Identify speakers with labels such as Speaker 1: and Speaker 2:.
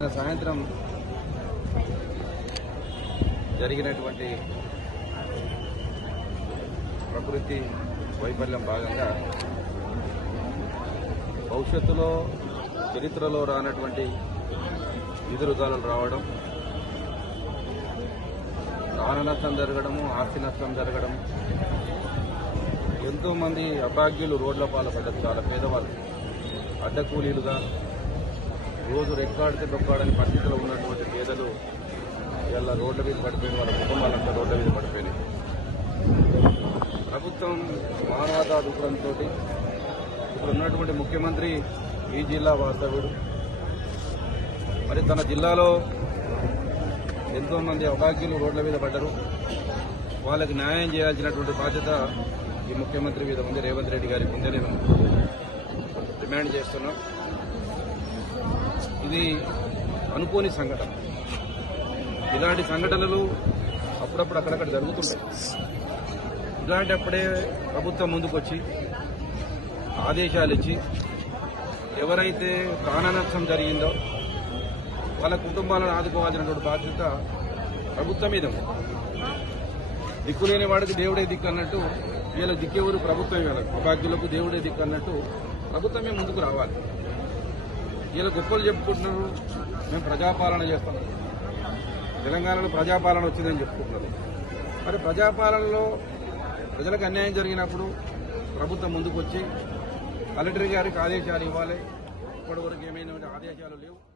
Speaker 1: సాయంత్రం జరిగినటువంటి ప్రకృతి వైఫల్యం భాగంగా భవిష్యత్తులో చరిత్రలో రానటువంటి ఎదురుగాలు రావడం ప్రాణ నష్టం జరగడము ఆస్తి నష్టం జరగడం ఎంతోమంది అభాగ్యులు రోడ్ల పాల్పడ్డారు చాలా పేదవాళ్ళు. అడ్డకూలీలుగా రోజు రెక్కాడితే డొక్కాడని పరిస్థితిలో ఉన్నటువంటి పేదలు ఇలా రోడ్ల మీద పడిపోయిన వాళ్ళ కుటుంబాలంతా రోడ్ల మీద పడిపోయినాయి. ప్రభుత్వం మానవతా దూరంతో ఇప్పుడు ఉన్నటువంటి ముఖ్యమంత్రి ఈ జిల్లా వాస్తవ్యుడు. మరి తన జిల్లాలో ఎంతో మంది అభాగ్యులు రోడ్ల మీద పడ్డరు. వాళ్ళకి న్యాయం చేయాల్సినటువంటి బాధ్యత ఈ ముఖ్యమంత్రి మీద ఉంది. రేవంత్ రెడ్డి గారికి ఉందని డిమాండ్ చేస్తున్నాం. ఇది అనుకోని సంఘటన. ఇలాంటి సంఘటనలు అప్పుడప్పుడు అక్కడక్కడ జరుగుతుంటాయి. ఇలాంటప్పుడే ప్రభుత్వం ముందుకొచ్చి ఆదేశాలు ఇచ్చి ఎవరైతే ప్రాణనష్టం జరిగిందో వాళ్ళ కుటుంబాలను ఆదుకోవాల్సినటువంటి బాధ్యత ప్రభుత్వం మీద దిక్కు దిక్కులేని వాడికి దేవుడే దిక్కు అన్నట్టు వీళ్ళ దిక్కెవరు ప్రభుత్వం వీళ్ళకు అభాగ్యులకు దేవుడే దిక్కు అన్నట్టు ప్రభుత్వమే ముందుకు రావాలి. వీళ్ళు గొప్పలు చెప్పుకుంటున్నారు. మేము ప్రజాపాలన చేస్తాం. తెలంగాణలో ప్రజాపాలన వచ్చిందని చెప్పుకుంటున్నారు. మరి ప్రజాపాలనలో ప్రజలకు అన్యాయం జరిగినప్పుడు ప్రభుత్వం ముందుకు వచ్చి కలెక్టర్ గారికి ఆదేశాలు ఇవ్వాలి. ఇప్పటివరకు ఏమైనా ఆదేశాలు లేవు.